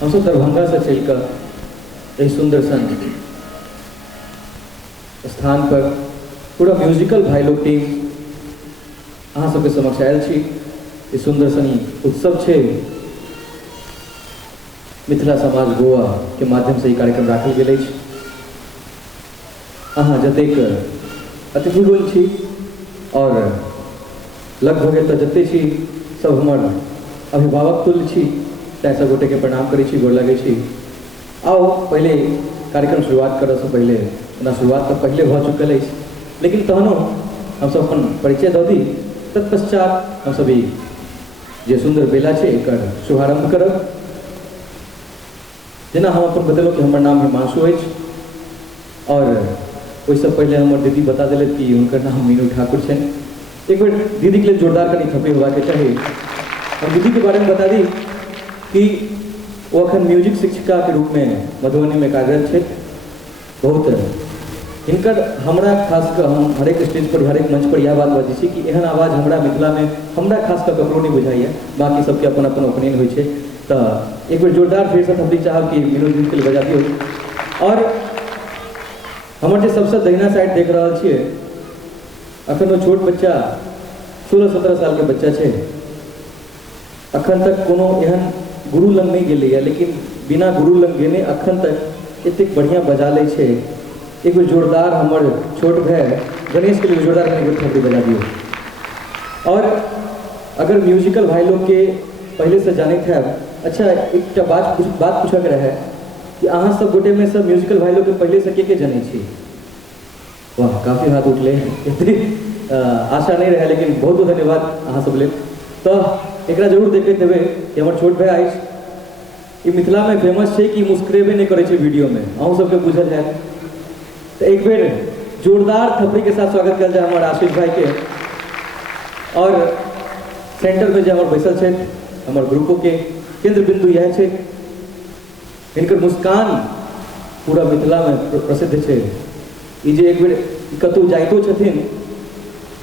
हम सब दरभंगा से चल कर यही सुंदर सन स्थान पर पूरा म्यूजिकल भाई लोग टीम अहाँ सबके समक्ष आयल छी। ई सुंदर सन उत्सव छे मिथिला समाज गोवा के माध्यम से ई कार्यक्रम राखल गेल अछि। अहाँ जतेक अतिथिगण छी और लगभग एतऽ जते छी सब हमर अभिभावक तुल्य छी, तैं सब गोटे के प्रणाम करै छी, गोर लगै छी। आओ पहले कार्यक्रम शुरुआत करऽ से पहले ना शुरुआत तो पहले भऽ चुकल अछि, लेकिन तहनो हम सब अपन परिचय दऽ दी। तत्पश्चात हम सभी जे सुंदर बेला छै एकर शुभारंभ करब। जेना हम अपन बतेलहुँ कि हमर नाम हिमांशु अछि और ओहिसँ पहले हमर दीदी बता देलथि कि हुनकर नाम मीनू ठाकुर छनि। एक बेर दीदी के लिए जोरदार कनी थप्पी होबाक चाही। हम दीदी के बारे में बता दी कि वो अखन म्यूजिक शिक्षिका के रूप में मधुबनी में कार्यरत छथि। बहुत हिनकर हमरा खास कर हम हरेक स्टेज पर हरेक मंच पर यह बात बजै छी कि एहन आवाज हमरा मिथिला में हमरा खास कर ककरो नहीं बुझाइए, बाकी सबके अपन अपन ओपिनियन होइ छै। तो एक बेर जोरदार फेर से थप्पी चाहब कि मीनू जी के लिए बजा दियौ। और हमर जे सबसे दहिना साइड देख रहल छियै अखन वो छोट बच्चा 16-17 साल के बच्चा छै। अखन तक कोनो एहन गुरु लग नहीं गेलैए, लेकिन बिना गुरु लग गेने अखन तक एतेक बढ़िया बजा लै छै। एक बेर जोरदार हमर छोट भाई गणेश के लिए जोरदार एक थप्पी बजा दियौ। और अगर म्यूजिकल भाई लोग के पहले से जानते हैं, अच्छा एक बात पूछक रहे कि अहाँ सब गोटे में सब म्यूजिकल भाई लोग के पहले से के जाने छी? वाह, काफी हाथ उठले, इतनी आशा नहीं रहे, लेकिन बहुत बहुत धन्यवाद अहाँ सब ले। तो एकरा जरूर देखते हेबे कि हमर छोट भाई अछि। ई मिथिला में फेमस है कि मुस्कुरेबे नहीं करे वीडियो में, अहूँ सबके बुझल है। तो एक बेर जोरदार थप्पड़ी के साथ स्वागत कर जाए हमारे आशीष भाई के। और सेंटर में जो हमारे बैसल छे हमारे ग्रुपों के केंद्र बिंदु यह है, इनकर मुस्कान पूरा मिथिला में प्रसिद्ध है। ई जे एक बेर कतौ जाइतो छथिन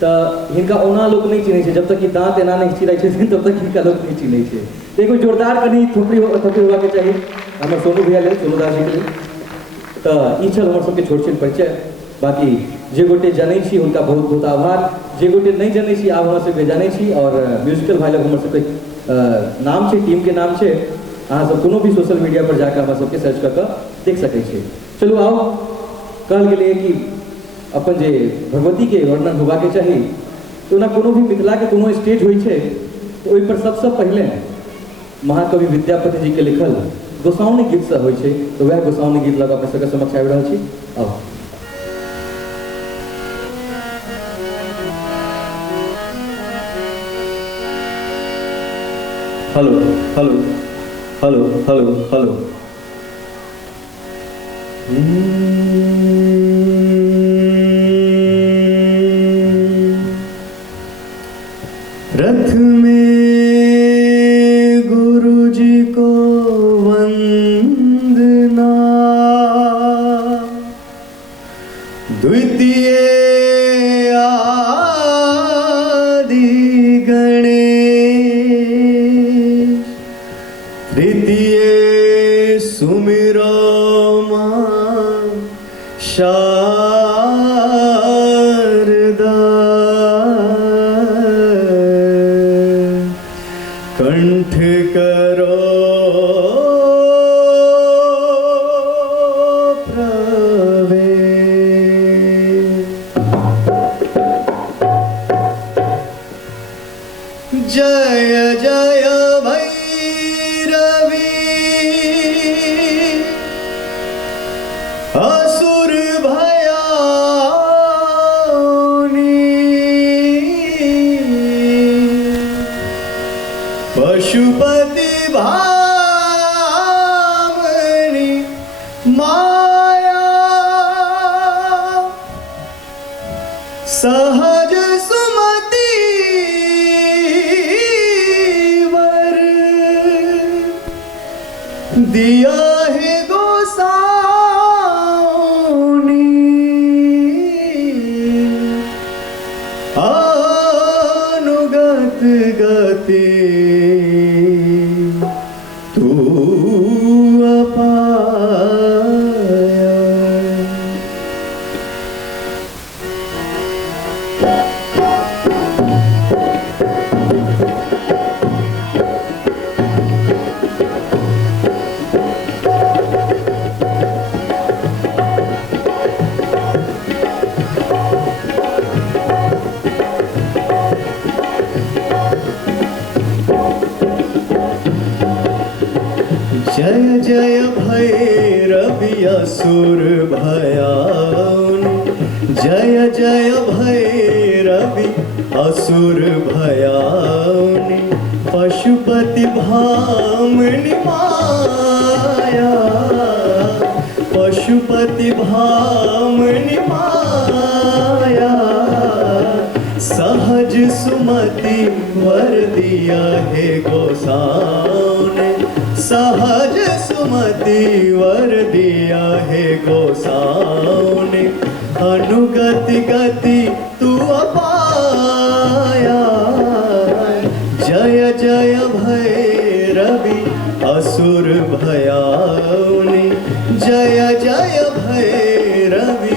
तो हिनका ओना लोग नहीं चिन्है छै, जब तक कि दांत एना नहीं चिराइ छथिन तब तक हिनका लोग नहीं चिन्है छै। तो एक जोरदार कनी थप्पड़ी होबाके चाही हमर सोनू भैया लेल, सोनू दास जी के लिए। तो ई छल हमर सबके छोट छोट परिचय। बाकी जे गोटे जानै छी हुनका बहुत बहुत आभार, जे गोटे नहीं जानै छी आब हमरा सबके जानै छी। और म्यूजिकल भाई लोग हमर सबके नाम छै, टीम के नाम छै। अहाँ सब कोनो भी सोशल मीडिया पर जाकर हमरा सबके सर्च करके देख सकै छी। चलू आओ, कहल गेलै कि अपन जे भगवती के वर्णन होबाके चाही, तो ना कोनो भी मिथिला के कोनो स्टेज होइ छै तो ओहि पर सबसे पहले महाकवि विद्यापति जी के लिखल गोसाउनी गीत से होइ छै। तो वह गोसाउनी गीत लग अपने सबके समक्ष आबि रहल छी। आओ। Hello hello hello hello hello. रथ में गुरु जी को वंदना, द्वितीय आदि गणेश, तृतीय सुमिरो मां शारदा, कंठ करो प्रवेश। जय जय भैरवी असुर भयानी, पशुपति भामिनी माया, सहज सुमति वर, दिया है गोसाउनी, अनुगत गति तू जय जय भैरवि असुर भयाउनि जय जय भैरवि असुर भयाउनि पशुपति भामिनि माया पशुपति भामिनि माया सहज सुमति वर दिया है गोसाउनि सहज सुमति वर दिया है गोसाउनि अनुगति गति तू अपाया जय जय भैरवि असुर भयाउनि जय जय भैरवि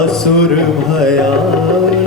असुर भयाउनि।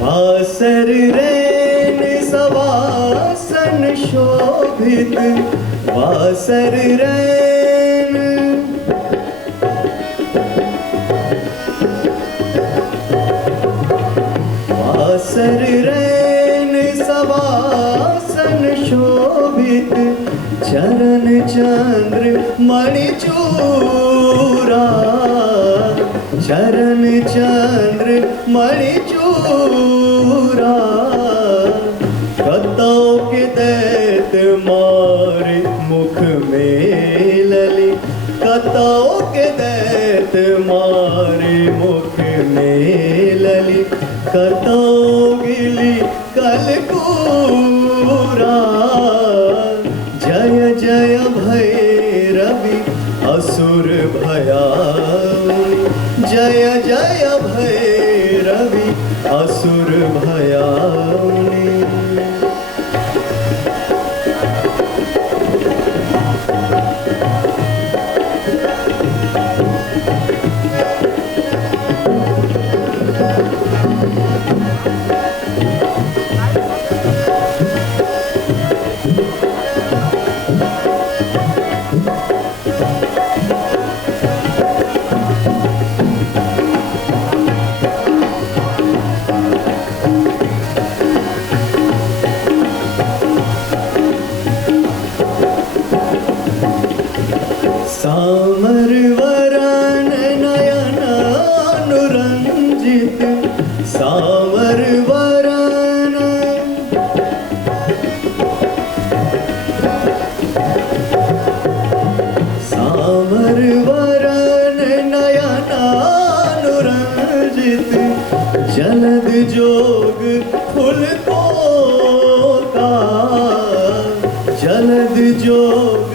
भासर रैन सवासन शोभित भासर रैन भासर रैन सवासन शोभित चरण चंद्र मणिचूरा चरण चंद्र मणिचूरा कतौ के दैत मारे मुख में लली कतौ के दैत मारे मुख में लली कतौ गिली कलकूरा जय जय भैरवि असुर भयाउनि जय जय भैरवि असुर भयाउनि। सामर वरन नयन अनुरंजित सामर वरन सामर वरन नयन अनुरंजित जलद जोग फुल कोका जलद जोग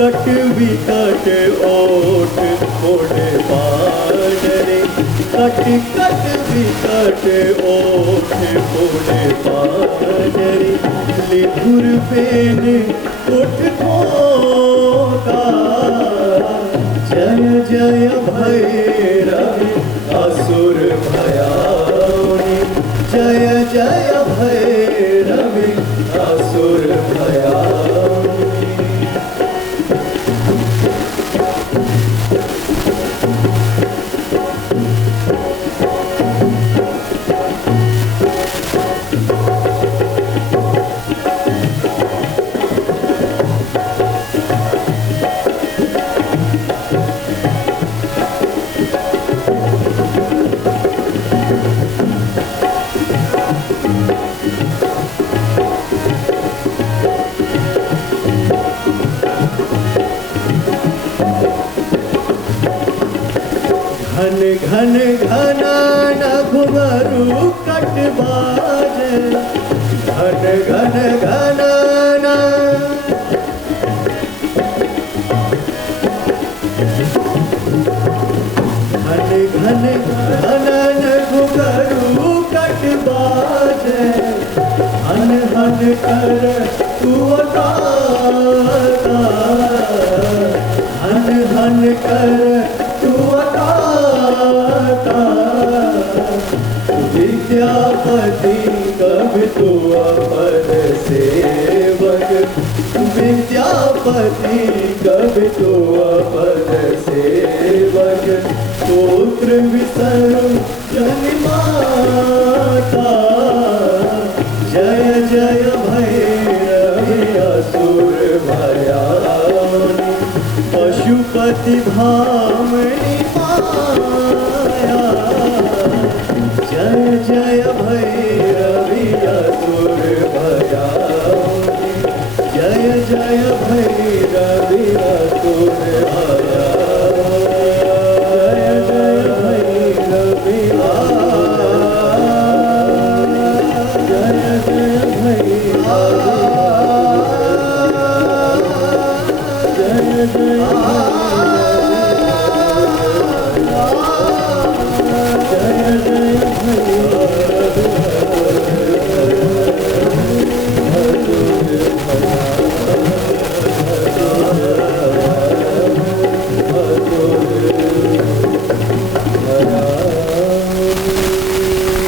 कट विकट ओठ मोड़े पाडरे कट कट विकट ओठ मोड़े पाडरे लिखुर पेन उठ ठोका जय जय भैरवि असुर भयाउनि जय जय भैरवि असुर भयाउनि। घन घन घन घुंघरू कट बाजे घन घन घन घन घन घनन घुघरू कट बाजे हन हन कर तू अताता हन हन कर तू अताता विद्यापति कवि तू अपर सेवक विद्यापति कवि तू अपर सेवक पुत्र विसरु जन माता जय जय भैरवी असुर भयानी पशुपति भामिनी माया जय जय भैरवी असुर भयानी जय जय भैरवी असुर भयानी जय जय भैरवी जय जय भैरवी जय जय जय